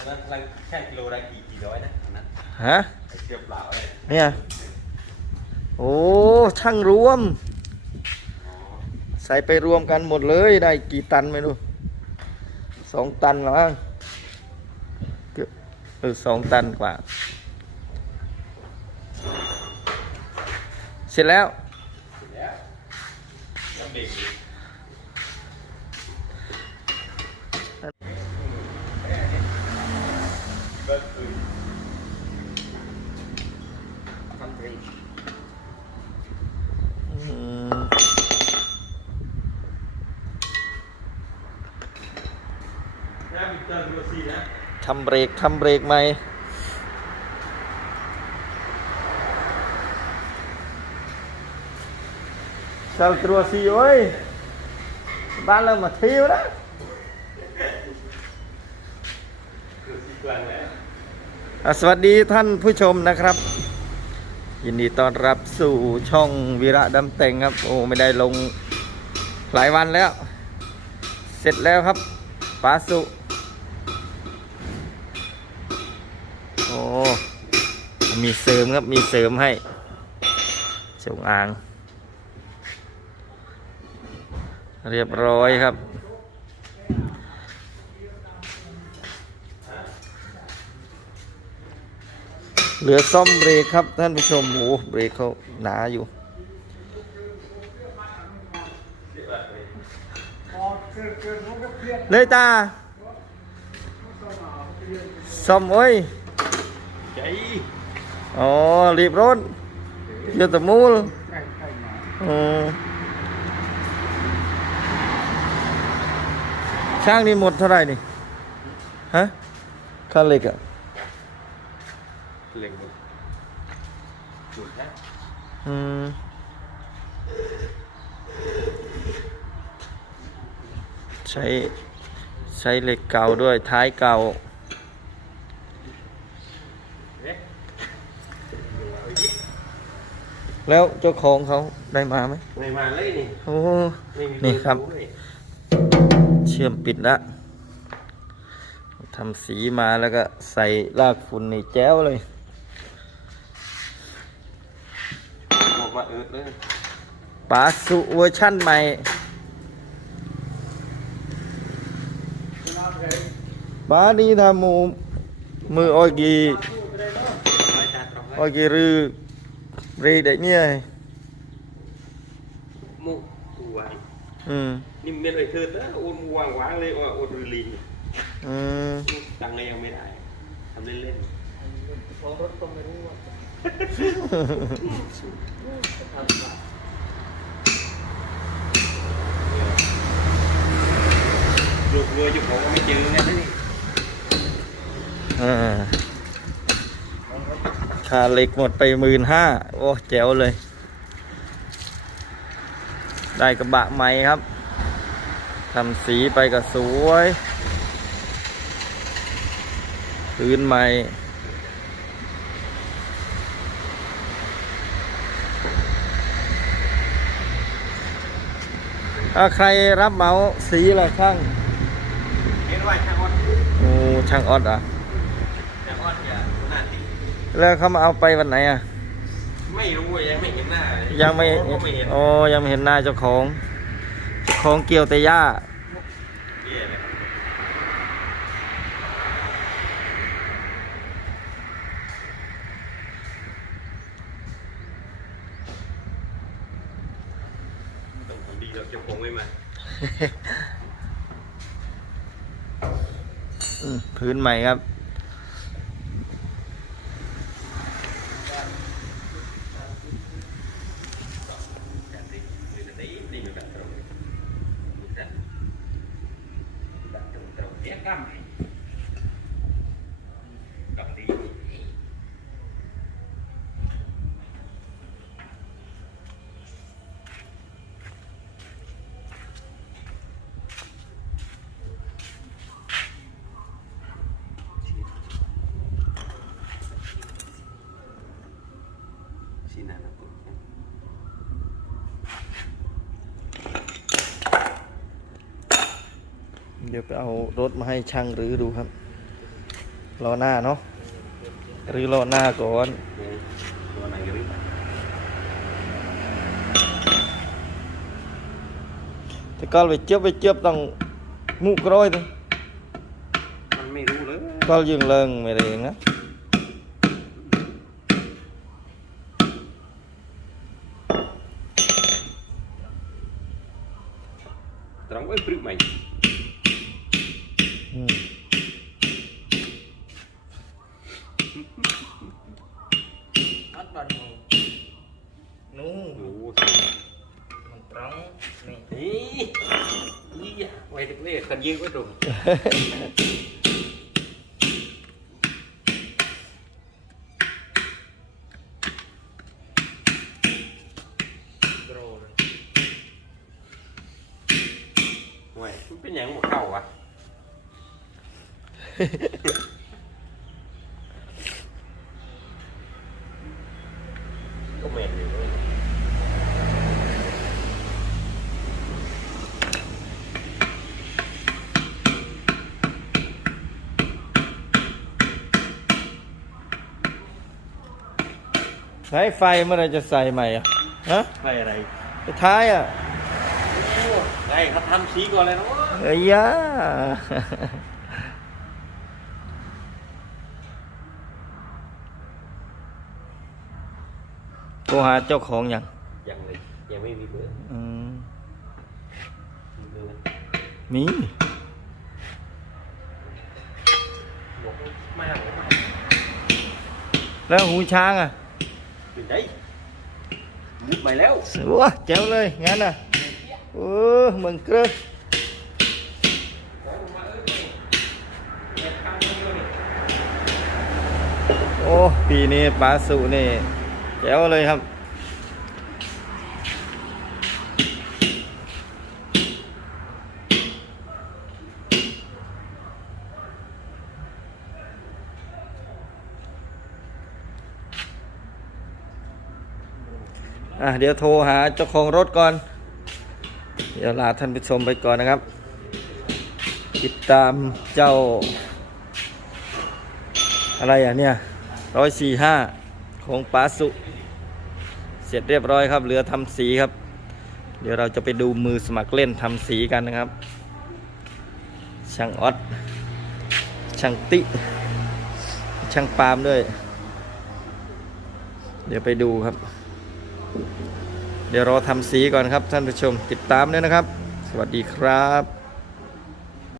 อนนั้นเราแค่กิโลละกี่กี่ร้อยนะตอนนั้นฮะไอ้เกลือเปล่าเลยเนี่ย โอ้ช่างรวม ใส่ไปรวมกันหมดเลยได้กี่ตันไม่รู้สองตันหรือมั้งเกือบเออสองตันกว่า เสร็จแล้วแล้วแล้วเบรกอีกเบิร์ดปืนทำเบรก อืม น้ำมิเตอร์ดูสินะ ทำเบรกทำเบรกใหม่ชาวตรัวซีโอ้ยบ้านเรามาเที่ยวนะดูสิกลางแล้วอะสวัสดีท่านผู้ชมนะครับ ยินดีต้อนรับสู่ช่องวีระดำแต่งครับ โอ้ไม่ได้ลงหลายวันแล้ว เสร็จแล้วครับปาสุ โอ้ มีเสริมครับ มีเสริมให้จงอาง เรียบร้อยครับ เหลือซ่อมเบรกครับท่านผู้ชมโอ้เบรกเขาหนาอยู่เลยตาซ่อมโอ้ยใจ อ๋อรีบรถเยอะแตะมูลช่างนี่หมดเท่าไหร่นี่ฮะค่าเหล็กอะเล็งหมดหมดแล้วอืมใช้ใช้เหล็กเก่าด้วยท้ายเก่า เอ๊ะ แล้วเจ้าของเขาได้มาไหมไม่มาเลยนี่โอ้ไม่มีนี่ครับเลยเชื่อมปิดแล้วทำสีมาแล้วก็ใส่ลากฝุ่นในแจ้วเลยบอกว่าเออเลยปาสุเวอร์ชั่นใหม่บานี้ทำมูมือออยกีไม่ตาตรงอแล้อวยกีรือ รีได้เนี่ยมุกกูวางอืมนี่มันเลยเธอแต่โอนวางวางเลยว่าโอนรีลินอืมตังเลยยังไม่ได้ทำเล่นๆลูกเรืออยู่ผมก็ไม่เจอไงนี่อ่า ค่าเหล็กหมดไปหมื่นห้าโอ้แจ๋วเลย ได้กระบะใหม่ครับทำสีไปก็สวยพื้นใหม่ถ้าใครรับเหมาสีอะไรช่างเห็นว่าช่างออดโอ้ช่างออดอะช่างออดอย่าหน้าติ แล้วเขามาเอาไปวันไหนอะ ไม่รู้อะยังไม่เห็นหน้าเลยังไม่ก็ไม่เห็นโอ้ยังไม่เห็นหน้าเจ้าของเจ้าของเกี่ยวแต่หญ้าเหี้ยเลยต้องทำดีเราจะคงไม่มาอืมพื้นใหม่ครับ การตีคือจะตีตีอยู่แบบตรงแบบแบบตรง ตรงเนี้ยกล้ามกับตี สีหน้าแบบนี้ เดี๋ยวไปเอารถมาให้ช่างรื้อดูครับล้อหน้าเนาะหรือล้อหน้าก่อนนี่ตัวไหนกันดิแต่ก็ไปเจ็บไปเจ็บต้องมุกร้อยถึงมันไม่รู้เลยก็ยืงเลิงไม่ได้นะตรงไว้ปรึกใว้ตรงนี้คันยิงไว้ต รงโกรธไว้มันเป็นอย่างหมดเข้าวะก็เหม็นอยู่เลยไหนไฟเมื่อไหรจะใส่ใหม่อะฮะไปอะไรไปท้ายอะไอ้เขาทำสีก่อนเลยเนาะเอ้ยยาโทรหาเจ้าของอย่างยังเลยยังไม่มีเบอร์อืมมีเบอร์ไหมมีบอกไม่เอาไม่เอาแล้วหูช้างอะอยู่ ไหนมุดไปแล้วว้าแจ๋วเลยงั้นน่ะโออมึงเกลือโอ้ปีนี้ปลาสุนี่แจ๋วเลยครับ อะเดี๋ยวโทรหาเจ้าของรถก่อน เดี๋ยวลาท่านผู้ชมไปก่อนนะครับ ติดตามเจ้า อะไรอะเนี่ยร้อยสี่ห้าของปาสุ เสร็จเรียบร้อยครับ เหลือทำสีครับ เดี๋ยวเราจะไปดูมือสมัครเล่นทำสีกันนะครับ ช่างออดช่างติ ช่างปาล์มด้วย เดี๋ยวไปดูครับ เดี๋ยวรอทำสีก่อนครับท่านผู้ชมติดตามด้วยนะครับ สวัสดีครับ